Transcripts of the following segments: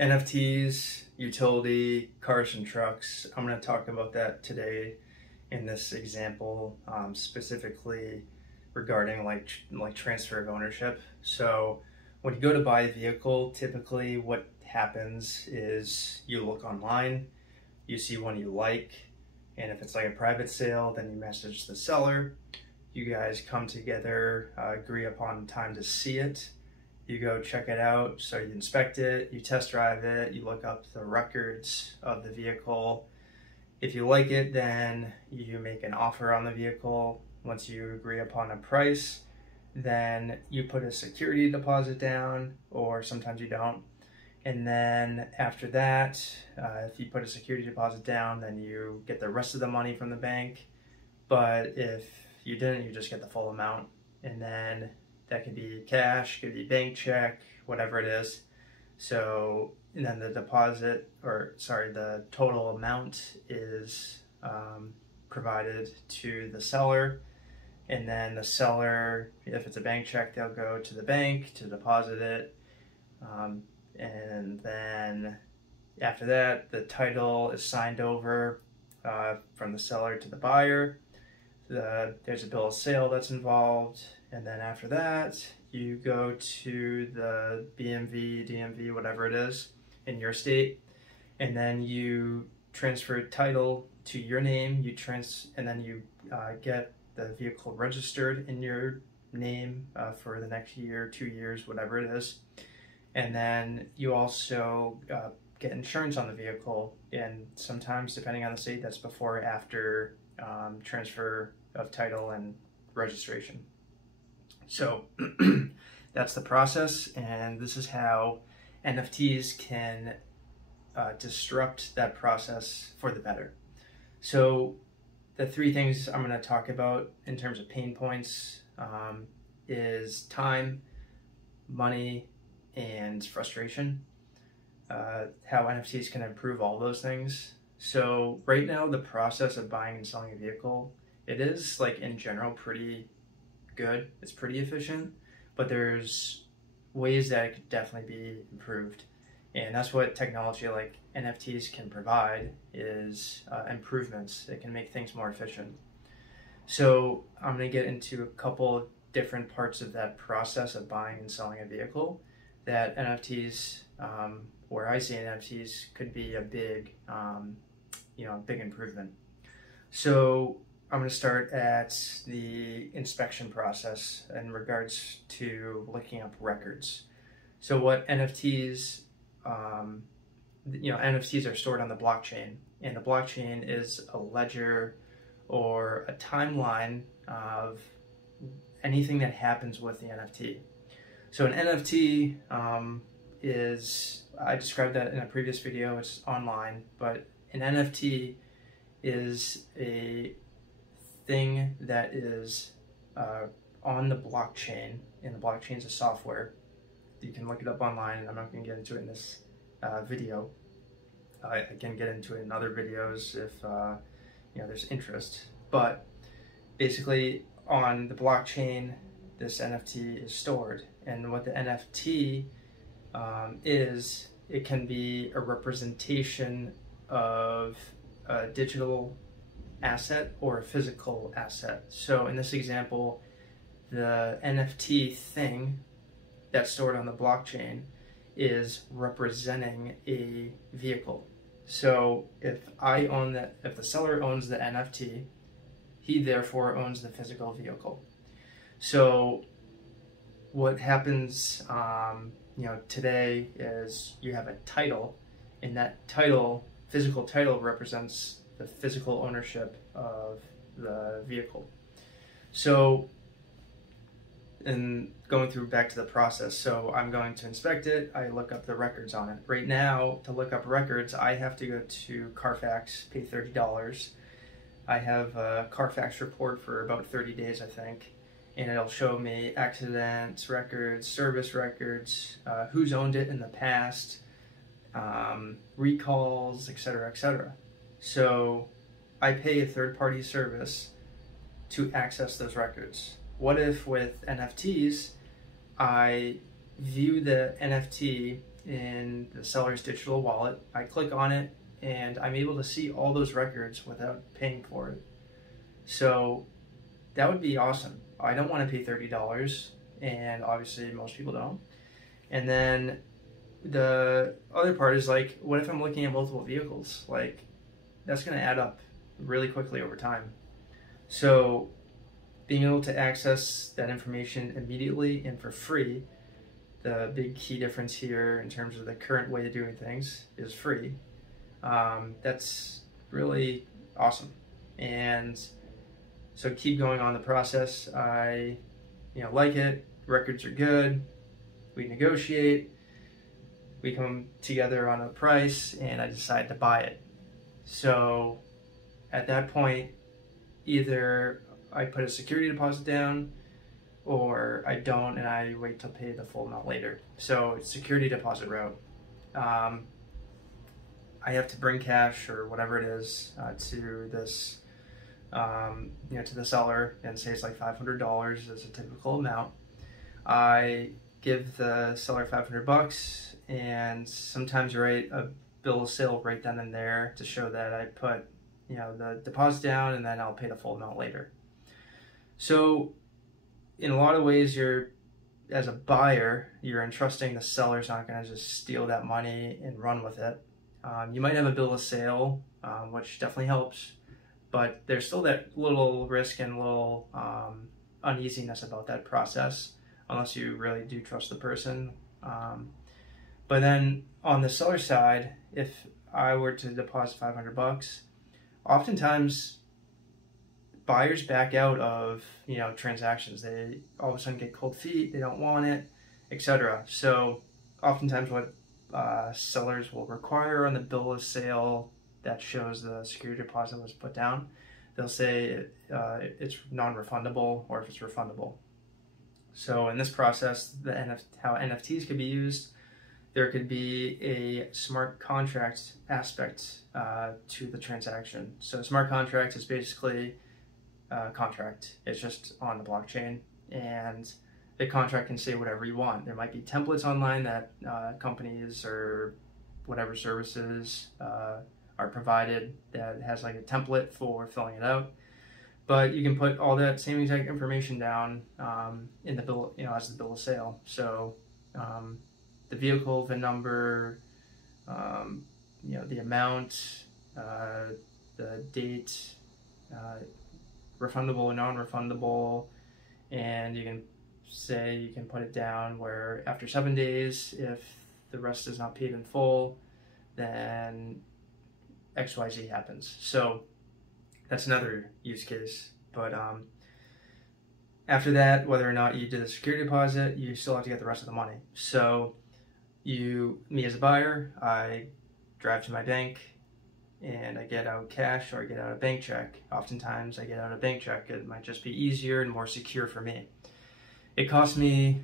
NFTs, utility, cars and trucks. I'm going to talk about that today in this example, specifically regarding like transfer of ownership. So when you go to buy a vehicle, typically what happens is you look online, you see one you like, and if it's like a private sale, then you message the seller. You guys come together, agree upon time to see it. You go check it out, so you inspect it, you test drive it, you look up the records of the vehicle. If you like it, then you make an offer on the vehicle. Once you agree upon a price, then you put a security deposit down, or sometimes you don't. And then after that, if you put a security deposit down, then you get the rest of the money from the bank. But if you didn't, you just get the full amount. And then that could be cash, could be bank check, whatever it is. So, and then the the total amount is provided to the seller. And then the seller, if it's a bank check, they'll go to the bank to deposit it. And then after that, the title is signed over from the seller to the buyer. There's a bill of sale that's involved. And then after that, you go to the BMV, DMV, whatever it is in your state, and then you transfer title to your name. And then you get the vehicle registered in your name for the next year, 2 years, whatever it is. And then you also get insurance on the vehicle, and sometimes, depending on the state, that's before or after transfer of title and registration. So that's the process, and this is how NFTs can disrupt that process for the better. So the three things I'm going to talk about in terms of pain points is time, money, and frustration. How NFTs can improve all those things. So right now, the process of buying and selling a vehicle, it is, like, in general, pretty good. It's pretty efficient, but there's ways that it could definitely be improved. And that's what technology like NFTs can provide, is improvements. It can make things more efficient. So I'm going to get into a couple different parts of that process of buying and selling a vehicle that NFTs, where I see NFTs, could be a big, big improvement. So I'm going to start at the inspection process in regards to looking up records. So what NFTs, NFTs are stored on the blockchain, and the blockchain is a ledger or a timeline of anything that happens with the NFT. So an NFT I described that in a previous video, it's online, but an NFT is a thing that is on the blockchain, and the blockchain is a software. You can look it up online, and I'm not going to get into it in this video. I can get into it in other videos if there's interest. But basically, on the blockchain, this NFT is stored, and what the NFT is, it can be a representation of a digital asset or a physical asset. So in this example, the NFT thing that's stored on the blockchain is representing a vehicle. So if the seller owns the NFT, he therefore owns the physical vehicle. So what happens today is you have a title, and that title, physical title, represents the physical ownership of the vehicle. So, in going through back to the process, so I'm going to inspect it, I look up the records on it. Right now, to look up records, I have to go to Carfax, pay $30. I have a Carfax report for about 30 days, I think, and it'll show me accidents records, service records, who's owned it in the past, recalls, etc., etc. So I pay a third-party service to access those records. What if with NFTs, I view the NFT in the seller's digital wallet. I click on it and I'm able to see all those records without paying for it. So that would be awesome. I don't want to pay $30, and obviously most people don't. And then the other part is like, what if I'm looking at multiple vehicles? Like, that's going to add up really quickly over time. So being able to access that information immediately and for free, the big key difference here in terms of the current way of doing things is free. That's really awesome. And so keep going on the process. I like it. Records are good. We negotiate. We come together on a price, and I decide to buy it. So at that point, either I put a security deposit down or I don't, and I wait to pay the full amount later. So it's security deposit route. I have to bring cash or whatever it is to this, to the seller, and say it's like $500 is a typical amount. I give the seller $500, and sometimes write a bill of sale right then and there to show that I put, the deposit down, and then I'll pay the full amount later. So in a lot of ways, as a buyer, you're entrusting the seller's not going to just steal that money and run with it. You might have a bill of sale, which definitely helps, but there's still that little risk and little uneasiness about that process, unless you really do trust the person. But then on the seller side, if I were to deposit $500, oftentimes buyers back out of transactions. They all of a sudden get cold feet. They don't want it, etc. So oftentimes what sellers will require on the bill of sale that shows the security deposit was put down, they'll say it's non-refundable, or if it's refundable. So in this process, how NFTs could be used, there could be a smart contract aspect to the transaction. So a smart contract is basically a contract. It's just on the blockchain, and the contract can say whatever you want. There might be templates online that companies or whatever services are provided that has like a template for filling it out. But you can put all that same exact information down in the bill, as the bill of sale. So the vehicle, VIN number, the amount, the date, refundable or non-refundable, and you can put it down where after 7 days, if the rest is not paid in full, then XYZ happens. So that's another use case. But after that, whether or not you did a security deposit, you still have to get the rest of the money. So me as a buyer, I drive to my bank and I get out cash, or I get out a bank check. Oftentimes I get out a bank check. It might just be easier and more secure for me. It costs me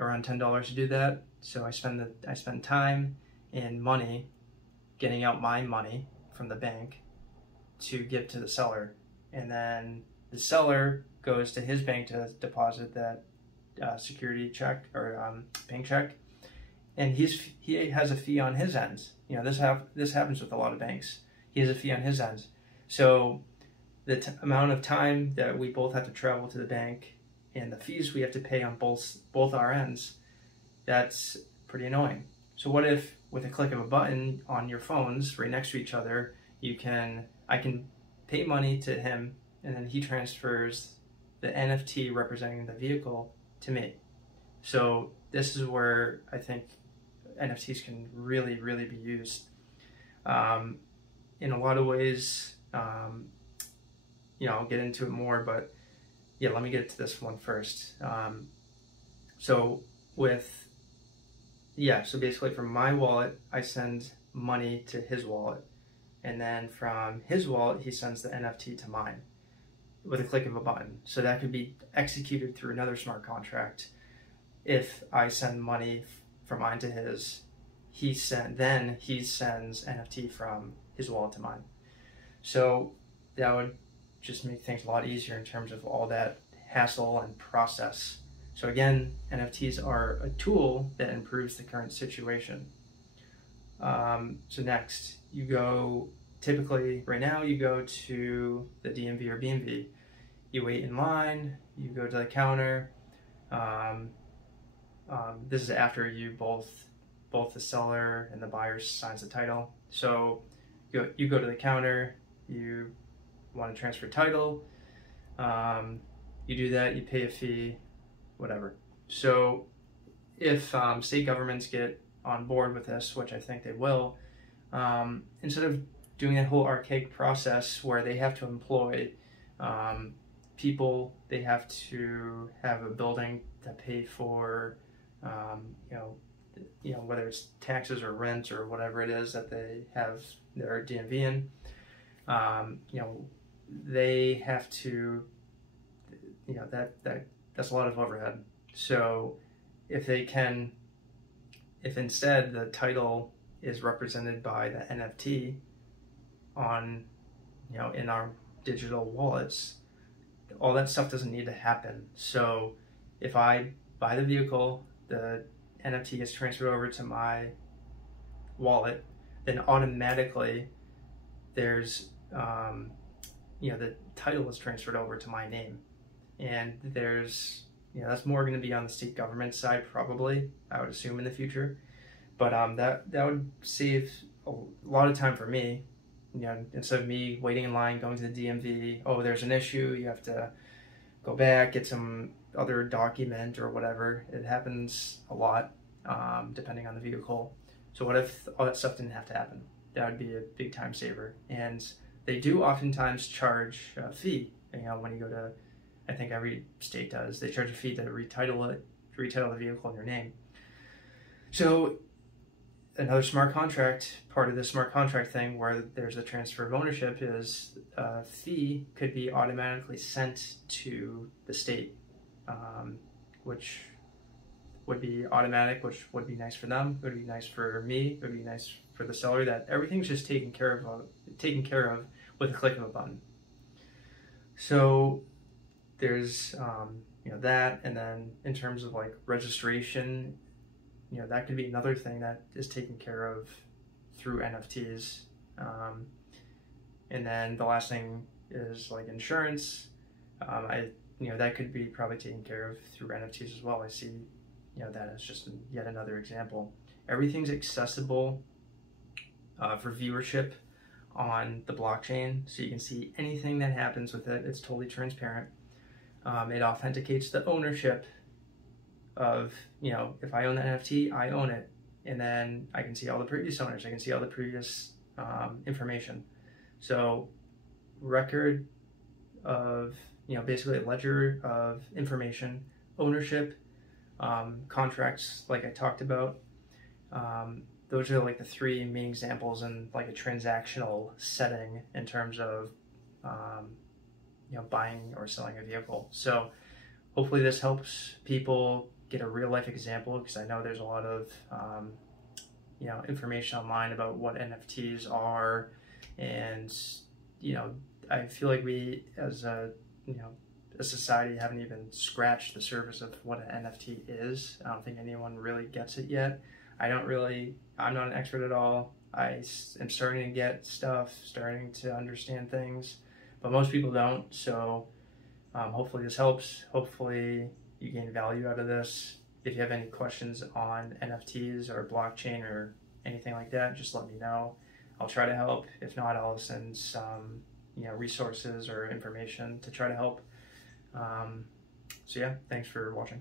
around $10 to do that. So I spend time and money getting out my money from the bank to give to the seller, and then the seller goes to his bank to deposit that security check or bank check, and he has a fee on his end. This happens with a lot of banks. He has a fee on his end. So the amount of time that we both have to travel to the bank and the fees we have to pay on both our ends, that's pretty annoying. So what if with a click of a button on your phones right next to each other, I can pay money to him, and then he transfers the NFT representing the vehicle to me. So this is where I think NFTs can really, really be used. In a lot of ways, I'll get into it more, but yeah, let me get to this one first. So basically from my wallet, I send money to his wallet, and then from his wallet, he sends the NFT to mine with a click of a button. So that could be executed through another smart contract. If I send money from mine to his, he sends NFT from his wallet to mine. So that would just make things a lot easier in terms of all that hassle and process. So again, NFTs are a tool that improves the current situation. So next, you go, typically right now you go to the DMV or BMV, you wait in line, you go to the counter. This is after you both the seller and the buyer signs the title. So you go to the counter, you want to transfer title, you do that, you pay a fee, whatever. So if state governments get on board with this, which I think they will, instead of doing that whole archaic process where they have to employ people, they have to have a building to pay for, whether it's taxes or rent or whatever it is that they have their DMV in, they have to, that's a lot of overhead. So if instead the title is represented by the NFT on, in our digital wallets, all that stuff doesn't need to happen. So if I buy the vehicle, the NFT is transferred over to my wallet, then automatically there's, the title is transferred over to my name. And there's, that's more going to be on the state government side, probably, I would assume in the future. But that would save a lot of time for me. Instead of me waiting in line, going to the DMV, oh, there's an issue, you have to go back, get some other document or whatever. It happens a lot, depending on the vehicle. So what if all that stuff didn't have to happen? That would be a big time saver. And they do oftentimes charge a fee. When you go to, I think every state does, they charge a fee to retitle the vehicle in your name. So another smart contract, part of the smart contract thing where there's a transfer of ownership, is a fee could be automatically sent to the state, which would be automatic, which would be nice for them, it would be nice for me, it would be nice for the seller, that everything's just taken care of with a click of a button. So there's that, and then in terms of like registration, that could be another thing that is taken care of through NFTs. And then the last thing is like insurance. That could be probably taken care of through NFTs as well. I see, that as just yet another example. Everything's accessible for viewership on the blockchain, so you can see anything that happens with it. It's totally transparent. It authenticates the ownership of, if I own the NFT, I own it. And then I can see all the previous owners. I can see all the previous information. So record of, basically a ledger of information, ownership, contracts like I talked about. Those are like the three main examples in like a transactional setting in terms of, buying or selling a vehicle. So hopefully this helps people get a real life example, because I know there's a lot of information online about what NFTs are, and I feel like we as a society haven't even scratched the surface of what an NFT is. I don't think anyone really gets it yet. I'm not an expert at all. I am starting to get stuff, starting to understand things, but most people don't. So hopefully this helps. Hopefully you gain value out of this. If you have any questions on NFTs or blockchain or anything like that, just let me know. I'll try to help. If not, I'll send some resources or information to try to help. So yeah, thanks for watching.